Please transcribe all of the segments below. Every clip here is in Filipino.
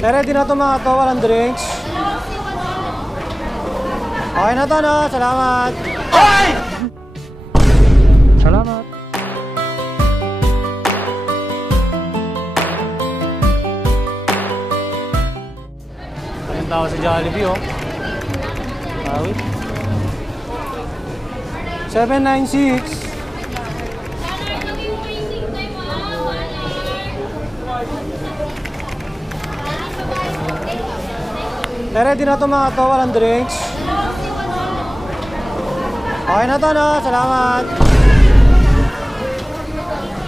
Ready na to mga to, walang drinks. Okay na to, no? Salamat. Hoy! Salamat. Ayun tao sa Jollibee, oh. Awit. 796. Ready na to mga to, walang drinks. Okay na to, no? Salamat.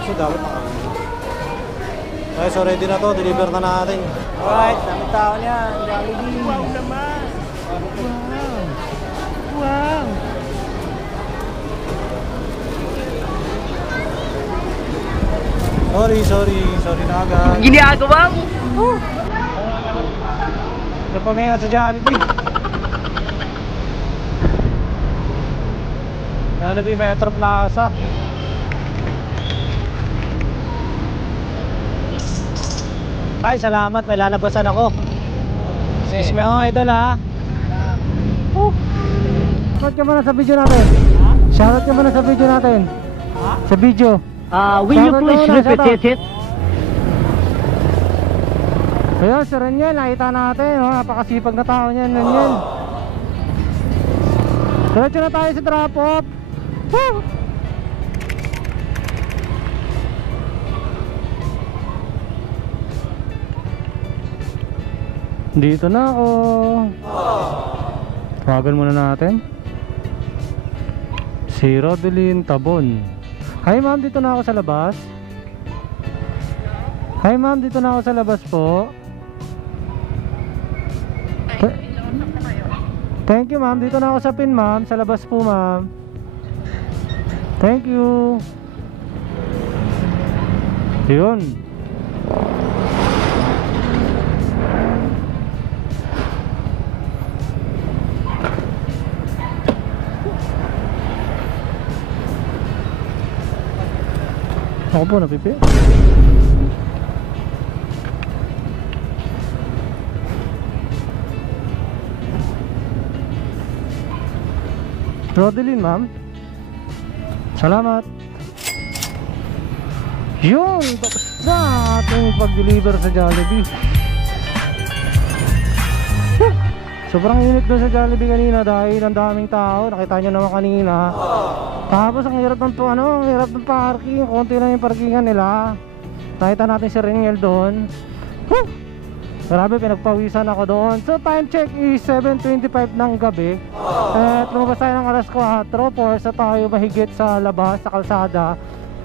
So dapat okay, so ready na to, deliver na natin. Alright, dami tao niya. Jollibee. Wow naman. Wow. Sorry na agad. Ginagawa mo. Napamingat sa Jollibee. Jollibee Metro Plaza. Ay, salamat. May lalabasan ako. Excuse me, oh, idol ha. Shoutout ka muna sa video natin. Shoutout ka muna sa video natin. Sa video. Will you please repeat it? Ayun, si Reniel, nakita natin, oh, napakasipag na tao niyan, Reniel. Diretso na tayo sa drop off. Woo! Dito na ako. Tawagan muna natin si Rodelyn Tabon. Hi ma'am, dito na ako sa labas. Hi ma'am, dito na ako sa labas po. Thank you ma'am, dito na ako sa pin ma'am. Sa labas po ma'am. Thank you. Yun. Ako po, napipi. Rodelyn, ma'am. Salamat. Yun, tapos na ating pag-deliver sa Jollibee. Sobrang init doon sa Jollibee kanina dahil ang daming tao. Nakita nyo naman kanina. Tapos ang hirap ng ang hirap ng parking. Konti lang yung parkingan nila. Nakita natin si Reniel doon. Grabe, pinagpawisan ako doon. So time check is 7:25 ng gabi. At lumabas tayo ng alas 4. 4 tayo mahigit sa labas, sa kalsada.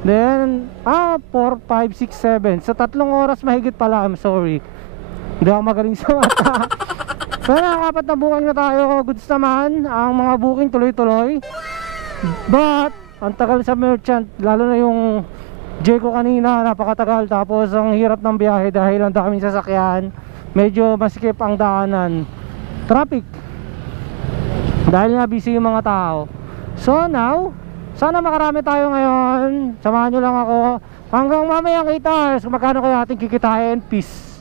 Then 4, 5, 6, 7. So 3 oras mahigit pala. I'm sorry, hindi ako magaling sa mata. Pero apat na booking na tayo. Goods naman. Ang mga booking tuloy-tuloy. But ang tagal sa merchant, lalo na yung Jeko kanina, napakatagal. Tapos ang hirap ng biyahe dahil ang daming sasakyan. Medyo masikip ang daanan. Traffic. Dahil nga busy yung mga tao. So now, sana makarami tayo ngayon. Samahan nyo lang ako. Hanggang mamaya kita. Magkano kaya ating kikitain? Peace.